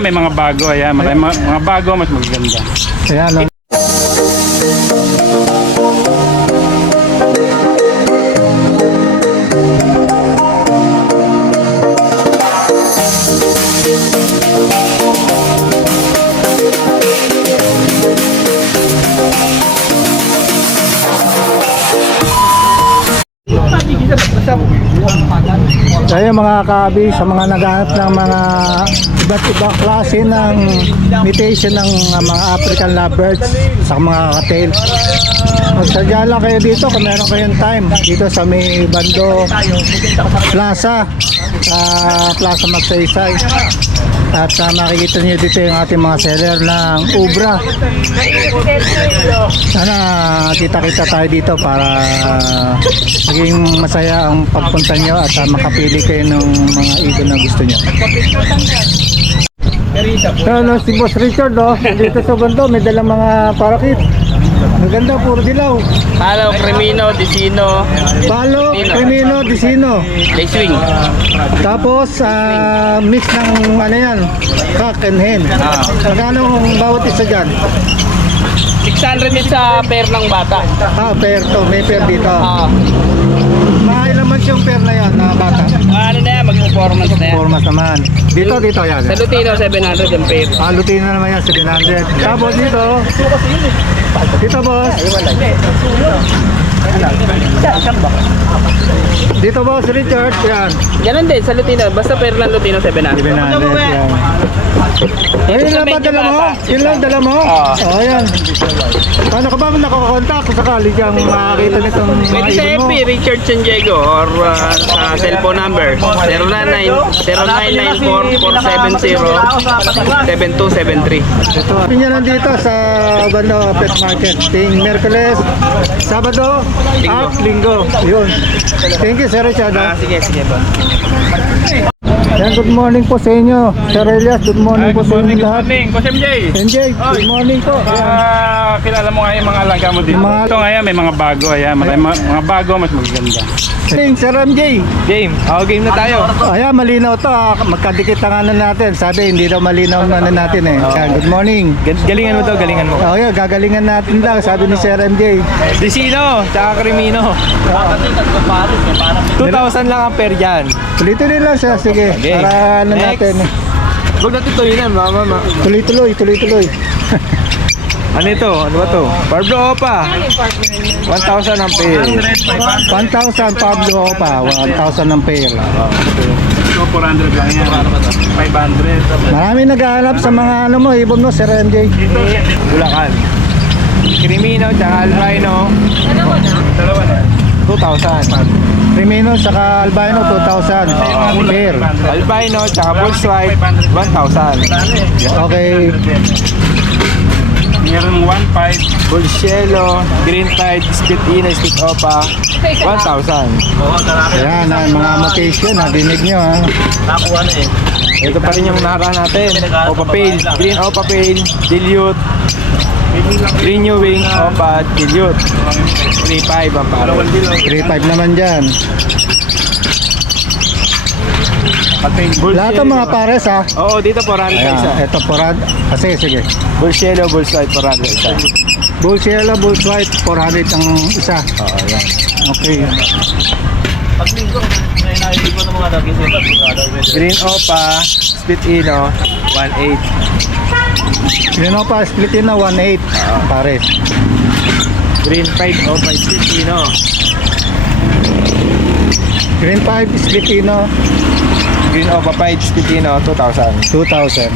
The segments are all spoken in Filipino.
ngayon may mga bago. Ayan, mga bago, mas magaganda. Ayan, no? Kaya mga kaabi, sa mga naghahanap ng mga iba't ibang klase ng imitation ng mga African lovebirds sa mga kakatil, magsadya lang kayo dito kung meron kayong time dito sa may Bando Plaza, sa Plaza Magsaysay. At makikita niyo dito yung ating mga seller ng ubra. Sana kita-kita tayo dito para maging masaya ang pagpunta nyo at makapili kayo ng mga ibon na gusto nyo. Hello, si Boss Richard, oh. Dito sa Bando may dalang mga parakit. Maganda, puro dilaw. Palo, Cremino, Dicino. Palo, Cremino, Dicino. Swing. Tapos mix ng ano yan, cock and hen. Magkano ang bawat isa dyan? 600 din sa pair ng bata. Pair to, may pair dito. Mga ilang months yung pair na yan, na bata? Ano na yan, mag-performance na yan. Formas naman. Dito yan. Sa Lutino, 700 yung pair. Lutino na naman yan, 700. Tapos dito, boss. Dito boss, Richard, yan. Ganun din, sa Lutino. Basta pair ng Lutino, 700. 700, yan. Ayun lang ba dala mo? Yun lang dala mo? Oo, yan. Paano ka ba nakakontak kung sakali kang makakita nitong mga Pwede sa ibon mo? FB, Richard Sandiego, or sa cellphone number 0994-470-7273. Ito, pinya nandito sa Bando Pet Market. Ting Merkules, Sabado, at Linggo. Yun. Thank you, Sir Richard. Sige ba. Yan, good morning po sa inyo. Sir Elias, good morning po sa inyo lahat. Boss MJ. NJ, good morning po. Kilala mo nga yung mga alaga mo dito. Ito ngayon may mga bago. Ayan, mga bago, mas magaganda. Sir MJ. Game. Game na tayo. Ayan, malinaw to. Magkadikit ang ano natin. Sabi, hindi daw malinaw ang ano natin eh. Yan, good morning. Galingan mo to, galingan mo. Yeah, gagalingan natin lang. Sabi ni Sir MJ. Dicino, tsaka Cremino. 2,000 lang ang pair dyan. Tuloy-tuloy lang siya. Sige, Okay. para ano Next. natin. Huwag natin tuloy mama. Tuloy-tuloy. Ano ito? Ano ba to? Barbro Opa. 1,000 ang pair. 1,000 Pablo Opa. 1,000 ng pair. Ito 400 lang yan. 500. Marami naghahanap sa mga ano mo, ibon mo, Sir MJ. Bulacan. Crimino, tsaka Albino. Dalawa na. 2,000. Crimino saka Albino 2,000 pair. Albino, tsaka Bulls White. 1,000. Okay. Meron 1.5. Bulls Yellow, Green Tide, Split Ino, Split Opa. 1,000. Ayan, mga mutation, dinig nyo ha. Ito pa rin yung nakaraan natin. Opa Pale, Green Opa Pale, Dilute. Green New Wing, Opa, Dilute. 3,500 ang paro. 3,500 naman dyan. Lahat ng mga pares ha. Oo, dito 400 Ayan, isa. ito porad. Sige. Bulls Yellow, Bulls White, 400 isa. Bulls yellow, bulls white, 400 ang isa. Oo, yan. Okay. Green Opa, Split Ino, 1,800. Yun o pa, split in na 1,800 pares. Green 5 Opa, Split Ino. Green 5, split ino, Green Opa 5, Split Ino, 2,000. 2,000.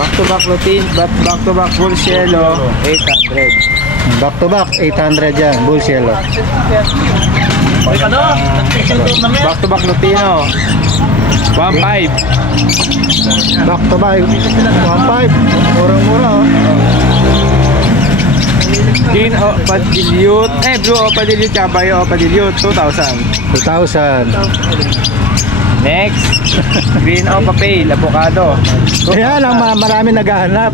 Back to back routine, back to back Bulls Yellow, 800. Back to back, 800 yan, bulls yellow. Back to back Lutino, 1,500. Back to back, 1,500. Murang-mura oh. Green Opa Dilute, Blue Opa Dilute, tsaka Bio Opa Dilute, 2,000. 2,000. Next, Green Opa Pale, Avocado. Kaya lang marami naghahanap.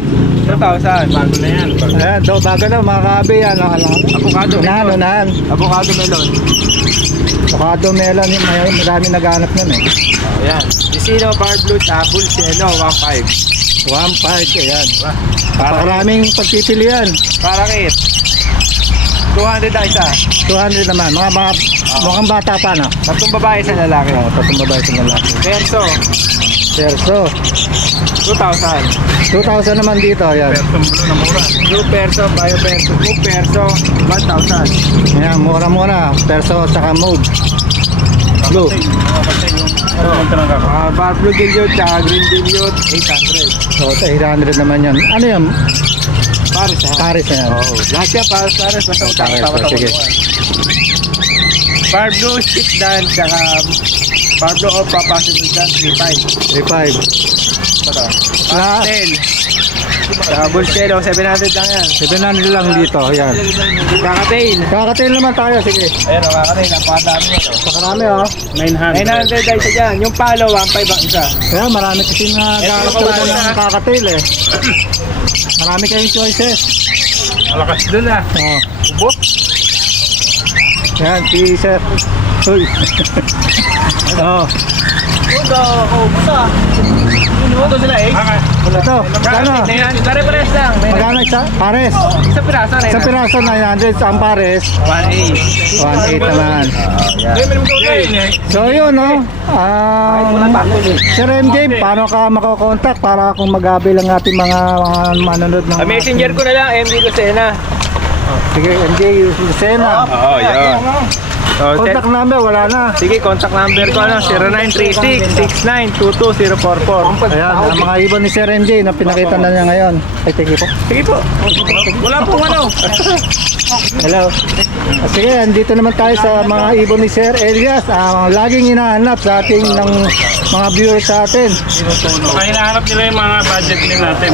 2,000. Bago na yan. Ayan, bago na mga kabi yan. Avocado melon. Unahan. Avocado melon. Saka Domela, marami naghanap nun eh. Ayan. Vicino, Bar Blue, Bull Cielo, 1.5. 1.5, ayan. Maraming pagpipilian. Parakit. 200 na isa. 200 naman. Mukhang bata pa, no? Tatlong babae, isang lalaki. Patong babae sa lalaki. Perso, Perso. 2,000. 2,000 naman dito, ayan. Persong blue na mura. Blue Perso, Bio Perso, Blue Perso, 1,000. Ayan, mura-mura. Perso saka mode. Blue. Bar Blue Dilute, tsaka Green Dilute, 800. So, 800 naman yan. Ano yan? Pares na. Paris na yan. Oh, lahat yan, pares, basta Pares, sige. Bar Blue, Stick Dan, tsaka Bar Blue Opa, Possible Dan, 3.5. 3.5. Ito. Ah. Pastel. Tsaka Bull Cielo, 700 lang yan. 700 lang dito, ayan. Kakatail. Kakatail naman tayo, sige. Ayun, kakatail, napakadami nyo. Pakarami, oh. 900. 900 ay isa dyan. Yung palo, 1.5 ang isa. Kaya marami kasi naghanap Ito, talaga wala. ng kakatail eh. Marami kayong choices. Malakas dun ah. Oh. Ubo. Yan, si Sir. Uy. Oh. Ito sila eh. Ito, magkano? Pare-pares lang. Magkano isa? Pares. Sa piraso na Sa piraso 900, ang pares 1.8. 1.8 naman. So yun, no? Sir MJ, paano ka makakontakt para kung mag-avail ang ating mga manonood ng... Messenger ko na lang, MD Lucena. Sige, MJ Lucena. Oo, yun. So, Contact number, wala na. sige, contact number ko ano, 0936-6922-044. Ayan, ang mga ibon ni Sir MJ na pinakita na niya ngayon. Ay, sige po. Sige po. Wala pong ano. Hello. Sige, andito naman tayo sa mga ibon ni Sir Elias. Ang laging hinahanap sa ating ng mga viewers sa atin. Baka hinahanap nila yung mga budget din natin.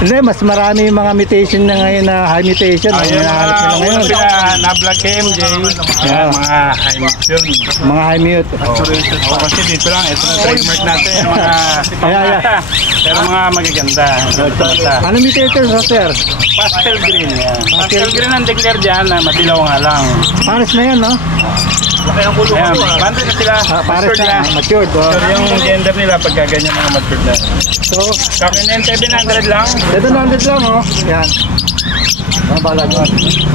Hindi, mas marami yung mga mutation na ngayon na high mutation. Ang Ayun, hinahanap nila una ngayon. sila na-vlog kay MJ. Yeah. Mga high yun. Mga high mute. Oo, kasi dito lang, ito na trademark natin. Yung mga pero mga magaganda. Ano mutation sa Sir? Pastel green yan. Pastel green ang declare dyan na madilaw nga lang. Pares na yan, no? Ayan, banda na sila. Pares Matured na. Matured. Oh. So yung gender nila pagka ganyan mga matured na. So, Kakin yan, 700 lang. 700 lang, oh. Yan. Ang balag.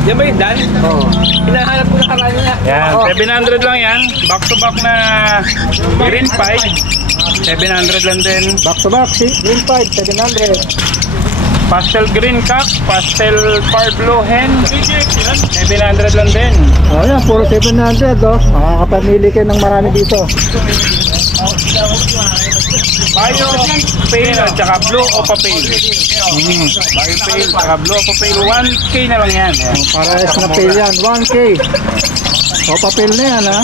Yan ba yung Dan? Oo. Hinahanap ko na karami na. Yan, 700 lang yan. Back to back na green pie. 700 lang din. Back to back, see? Green 5, 700. Pastel green cock, pastel par blue hen. 700 lang din. Oh, yan, puro 700, oh. Makakapamili kayo ng marami dito. Bio pale at saka blue opa pale. Bio pale at saka blue opa pale. 1K na lang yan. Yan. Parehas na pale yan, 1K. O, papel na yan, ha?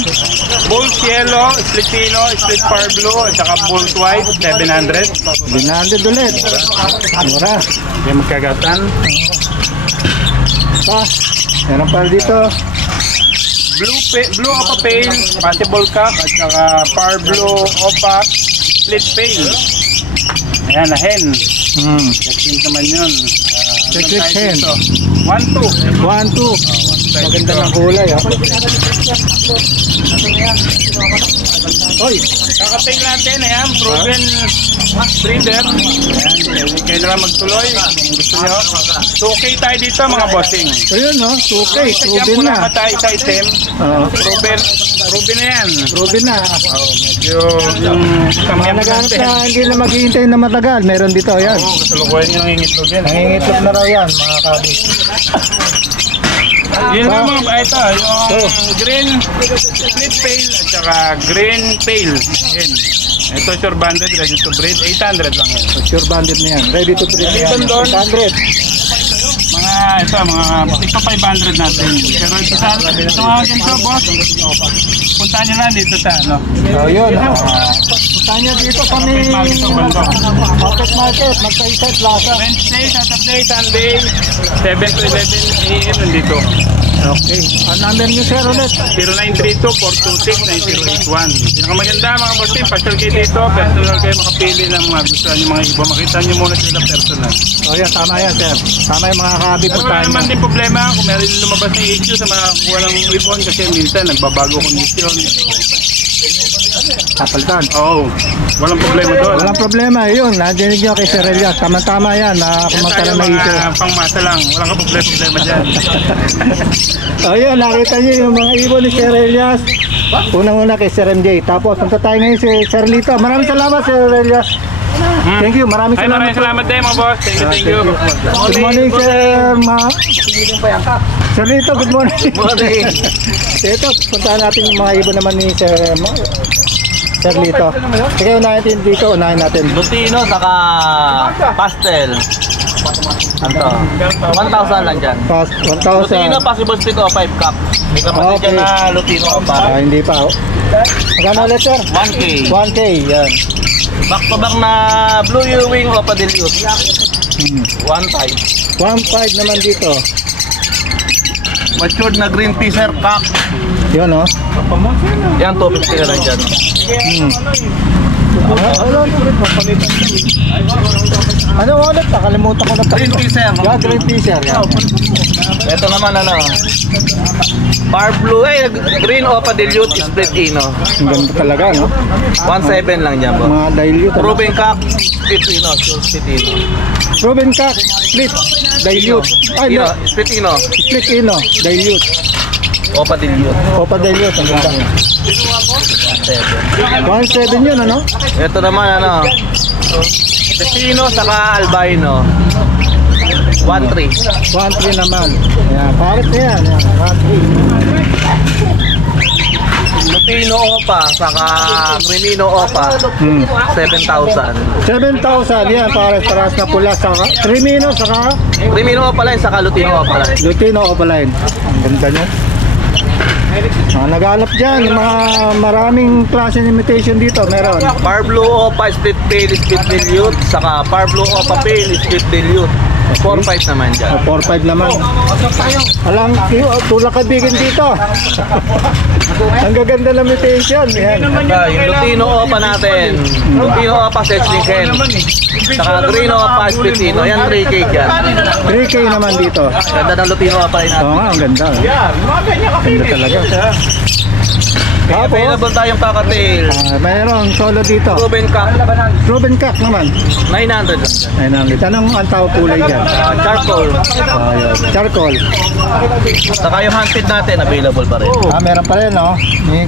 Bull yellow, split pino, split par blue at saka bull white, 700. 700 ulit. Mura. Hindi magkagatan. Pa, meron pa dito. Blue opa pale, possible cock at saka par blue opa, split pale. Ayan, na hen. Check-in naman yun. Check hen. 1-2. 1, 2. Maganda ng kulay, ha? Oy, Kakatail natin, ayan, proven breeder. Ayan, kayo na lang magtuloy kung gusto nyo. 2K tayo dito mga bossing. ayun, no? 2K, Kaya proven po na. naman tayo sa item. Oo, Proven na yan. proven na. Medyo yung Mga kamyan naghanap natin. na hindi na maghihintay na matagal. Meron dito, yan. Oo, kasalukuyan yung nangingitlog yan. Nangingitlog na raw yan, mga kabi. Yun nga mga, ito, yung green split pale at saka green pale. Yan. Ito sure banded, ready to breed, 800 lang yan. Sure banded na yan. Ready to breed na yan. Meron doon. 800. Mga ito 500 natin. Pero ito nga ganito boss. Puntahan nyo lang dito sa ano. So, yun. Punta niya dito sa may Market Market, Magsaysay Plaza. Wednesday, Saturday, Sunday, 7 to 11 a.m. nandito. Okay. Ang number niyo, sir, ulit. 0932-426-9081. Pinakamaganda mga boss team, pasyal kayo dito, personal kayo makapili ng mga gusto nyo mga iba. Makita nyo muna sila personal. O yan, tama yan, sir. Tama yung mga kabi Pero po wala tayo. naman din problema kung meron lumabas na issue sa mga walang ibon kasi minsan nagbabago kondisyon. Kapaltan. Oo, walang problema doon. Walang problema, yun. Nadinig nyo kay Sir Elias. Tama-tama yan na kung magkaroon na issue. Mga pangmasa lang, walang ka problema dyan. O yun, nakita nyo yung mga ibon ni Sir Elias. Unang-una kay Sir MJ. Tapos, punta tayo ngayon si Sir Lito. Maraming salamat, Sir Elias. Thank you, maraming Ay, salamat. maraming salamat din mga boss. Thank you. Good morning, Sir Sir Lito, good morning. Good morning. Ito, puntahan natin yung mga ibon naman ni Sir Lito. Sige, unahin dito, unahin natin. Lutino saka pastel. Ano? 1,000 lang dyan. Past Lutino 1,000. possible split o 5 cup. May kapatid Okay. dyan na Lutino pa. Hindi pa. Oh. Magkano ulit, sir? 1K. 1K, yan. Back to back na Blue Ewing o Padilute. 1.5. 1.5 naman dito. Matured na green teaser cock. Yun, oh. Yan 250 na lang dyan. Ano ulit? Nakalimutan ko na pa. Green teaser. Yeah, green teaser. Yan. Ito naman ano. Bar Blue green o Padilute split ino. Ang ganda talaga, no? 1.7 lang dyan po. Mga dilute. ano? Proven cock split ino. Split ino. Proven cock, split, dilute. Ay, no. Split ino. Split ino, dilute. O Padilute. Opa dilute, ang ganda. 1.7 yun, ano? Ito naman ano. Pepino saka albino. 1.3. 1.3 naman. Yan, pares na yan. 1.3. Lupino opa saka Crimino opa. 7,000. 7,000 yan, pares na pula. Saka, Crimino, saka Crimino opa line saka Lutino opa line. Lutino Opaline. Ang ganda niya. Naghanap dyan, yung mga maraming klase ng imitation dito, meron. Par Blue opa split pale split dilute saka Par Blue opa pale split dilute. 4.5 naman dyan. 4-5 naman. Alang, tulak kabigin dito. Ang gaganda ng imitation. Yan. Yung Lutino opa natin. Lutino opa Sechniken. Saka Green opa split ino. Yan 3K dyan. 3K naman dito. Ganda ng Lutino opa line natin. Oo nga, ang ganda. Ganda talaga. Tapos, Available tayong kakatail. mayroong solo dito. Proven cock. Proven cock naman. 900 lang dyan. Ayun ang tanong ang tao kulay dyan. Charcoal. Ayun. Charcoal. Saka yung handpid natin, available pa rin. Meron pa rin, no?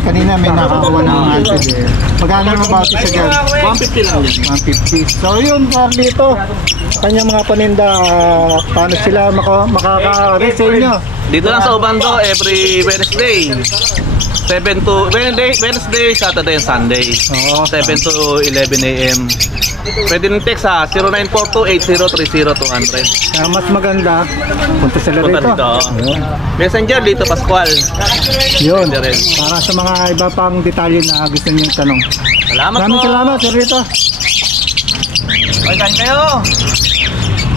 Kanina may nakakuha ng answer eh. Magkano ang about isa dyan? 150 lang yan. 150. So yun, dito, kanyang mga paninda, paano sila makaka-resale nyo? Dito lang sa Obando, every Wednesday. 7 to Wednesday, Saturday, and Sunday. Oo. 7 to 11 a.m. Pwede nang text sa 0942-8030-200. Kaya mas maganda, punta sila Punta rito. dito. Ayun. Messenger dito, Pascual. Yun, Pwede rin. para sa mga iba pang detalye na gusto niyo tanong. Salamat Maraming po. salamat, Sir Rito. Ay, kain kayo.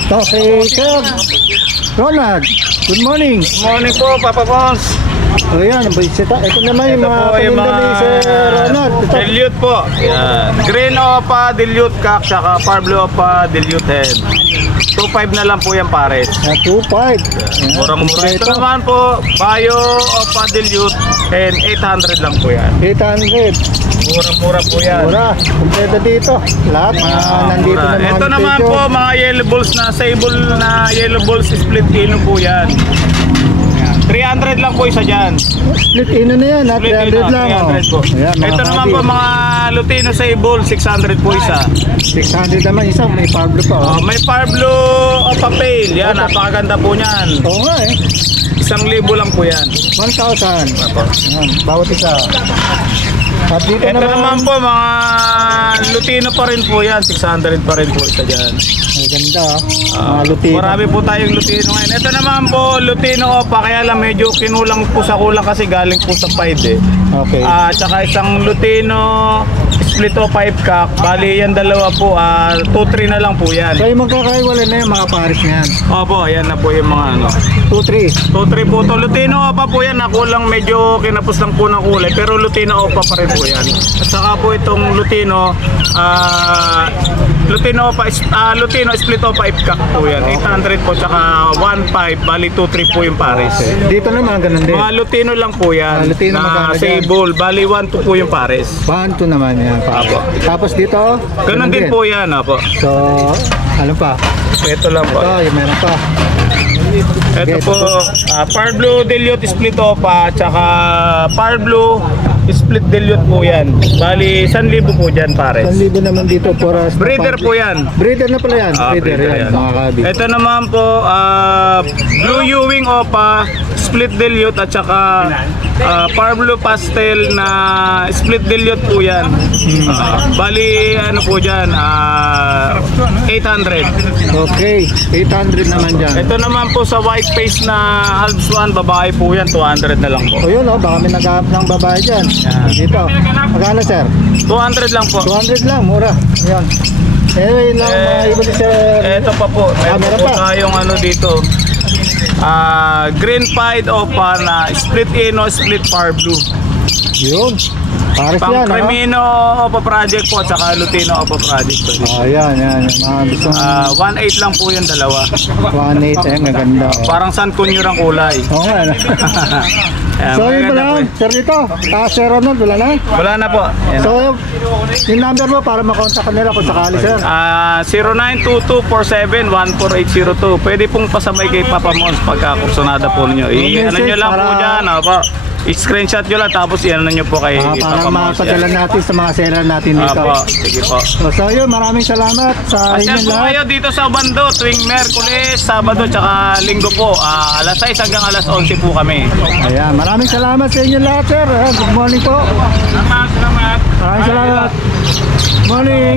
So, kay Sir Ronald, good morning. Morning po, Papa Boss. O yan, bisita. Ito naman yung mga paninda ni Sir Ronald. Ito. Dilute po. Yan. Green Opa, Dilute Cock, saka Par Blue Opa, Dilute Hen. 2.5 na lang po yan pares. 2.5. Murang-mura. Ito naman po, Bayo Opa, Dilute Hen, 800 lang po yan. 800. Murang-mura po yan. Mura. Kompleto dito. Lahat mga nandito Mura. na mga Ito naman imitation. po, mga yellow balls na sable na yellow balls split kino po yan. Yan. 300 lang po isa dyan. Split ino na yan, ha? 300 lang. 300 po. Ayan, mga Ito naman kabi. po, mga Lutino sable, 600 po isa. 600 naman isa, may Pablo pa. Oh. May Par Blue Opa Pale. Yan, napakaganda po niyan. Oo nga eh. 1,000 lang po yan. 1,000. Ayan, bawat isa. At dito Ito naman po, mga Lutino pa rin po yan. 600 pa rin po isa dyan. Ay, ganda. Mga Lutino. Marami po tayong Lutino ngayon. Ito naman po, Lutino Opa. Kaya lang medyo kinulang po sa kulang kasi galing po sa Pied eh. Okay. Tsaka isang Lutino split o 5 cock. Bali yan dalawa po, 2-3 na lang po yan. So yung magkakaiwalay na yung mga pares na yan. Opo, ayan na po yung mga ano. 2-3. 2-3 po to. Lutino Opa po yan. Nakulang medyo kinapos lang po ng kulay. Pero Lutino Opa pa rin po yan. At saka po itong Lutino, Lutino Opa, Lutino split Opa 5 cock po yan. 800 po, tsaka 1.5. Bali 2-3 po yung pares. Dito naman, ganun din. Mga Lutino lang po yan. Lutino magkano na dyan? sable. Bali 1-2 po yung pares. Banto naman yan. Apo. Tapos dito, Ganun din po yan, apo. So, ano pa? Ito lang po. Ito, yung meron pa. Ito po, Par Blue Dilute Split Opa, tsaka Par Blue Split Dilute po yan. Bali, 1,000 po dyan, pares. 1,000 naman dito for us. Breeder po yan. Breeder na pala yan. Breeder yan, mga kabi. Ito naman po, Blue Ewing Opa, Split Dilute at saka Par Blue Pastel na Split Dilute po yan. Bali, ano po dyan, 800. Okay, 800 naman dyan. Ito naman po sa white face na Alps 1, babae po yan, 200 na lang po. O yun, baka may naghahanap ng babae dyan. Dito. Magkano, sir? 200 lang po. 200 lang, mura. Ayan. Anyway, lang mga iba ni sir. Ito pa po. Meron meron po pa. tayong ano dito. Green Pied Opa na split Ino, split Par Blue. Yun. Pares Pang yan, ha? Cremino Opa Project po, tsaka Lutino Opa Project po. Ayan, yan. Yung mga gusto 1.8 lang po yung dalawa. 1.8, ayan, maganda. Oh. Parang San Cunyo ang kulay. Oo nga, ano? Ayan, So, yun maganda pala, po. sir dito. Sir Ronald, wala na? Wala na po. Ayan. So, yung number mo para makontak ka nila kung sakali, sir. 0922471482. Pwede pong pasabay kay Papa Mons pagka kursunada po ninyo. Ano nyo lang po para- dyan, apa. I-screenshot nyo lang tapos i-ano nyo po kay Para Papa Mons. mapadala natin sa mga seller natin dito. Apo, sige po. So, yun, maraming salamat sa Asyal inyong po lahat. kayo dito sa Bando tuwing Merkules, Sabado, tsaka Linggo po. Alas 6 hanggang alas 11 po kami. Ayan, maraming salamat sa inyong lahat, sir. Good morning po. Salamat, salamat. Maraming salamat. Morning.